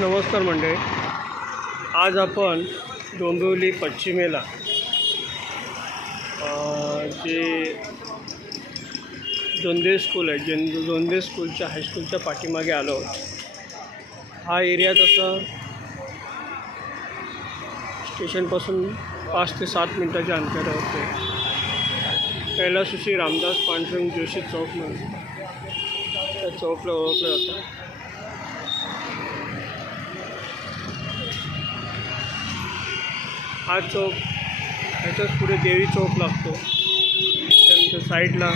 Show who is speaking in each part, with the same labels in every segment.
Speaker 1: नमस्कार मंडळी. आज आपण डोंबिवली पश्चिमेला जे जोंदे स्कूल आहे जन जोंदे स्कूलच्या हायस्कूलच्या पाठीमागे आलो हा एरिया तसा स्टेशनपासून पाच ते सात मिनटाच्या अंतरावरती आहे. कैलासुशी रामदास पांडुरंग जोशी चौक म्हणून. त्या चौकला ओळखलं जातं. हा चौक ह्याच्याच पुढे देवी चौक लागतो. त्यानंतर साईडला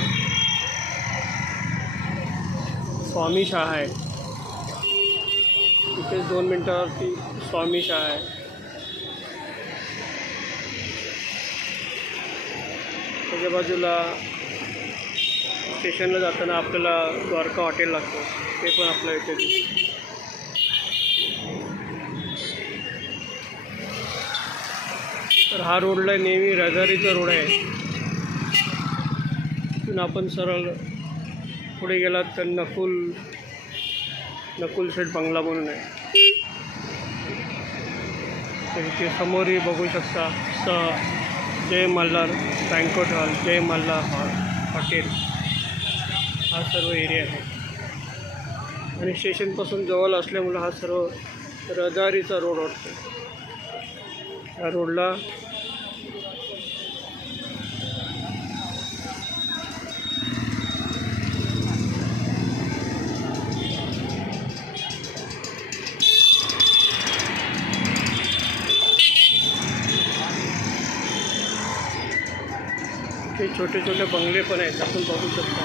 Speaker 1: स्वामी शाळा आहे. तिथेच दोन मिनटावरती स्वामी शाळा आहे. त्याच्या बाजूला स्टेशनला जाताना आपल्याला द्वारका हॉटेल लागतं. ते पण आपल्या इथे तर हा रोडला नेहमी रहदारीचा रोड आहे. तिथून आपण सरळ पुढे गेलात तर नकुल नकुल शेठ बंगला म्हणून आहे. तर इथे समोरही बघू शकता स Jai Malhar banquet hall Jai Malhar hall hotel. हा सर्व एरिया आहे. आणि स्टेशनपासून जवळ असल्यामुळं हा सर्व रहदारीचा रोड वाटतो. ते छोटे छोटे बंगले पण आहेत आपण बघू शकता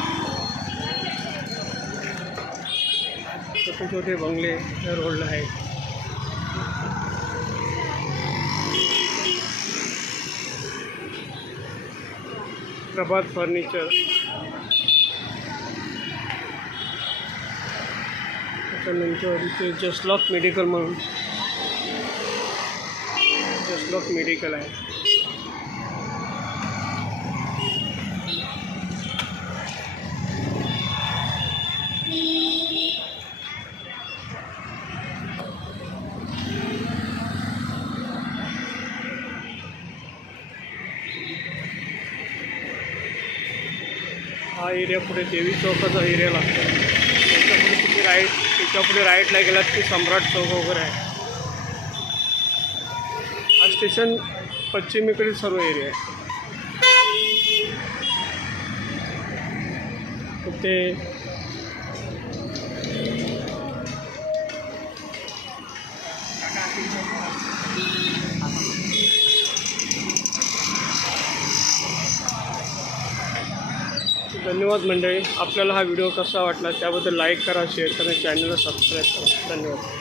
Speaker 1: छोटे छोटे बंगले या रोडला प्रभात फर्नीचर। त्याच्यानंतर इथे जसलॉक मेडिकल म्हणून जसलॉक मेडिकल आहे हा एरिया पुढे देवी चौकाचा एरिया लागतो. त्याच्यापुढे तुम्ही राईट त्याच्यापुढे राईटला गेलात की सम्राट चौक वगैरे आहे. हा स्टेशन पश्चिमेकडील सर्व एरिया आहे. ते धन्यवाद मंडळी. आपल्याला हा व्हिडिओ कसा वाटला त्याबद्दल लाईक करा शेअर करा चॅनलला सबस्क्राईब करा. धन्यवाद.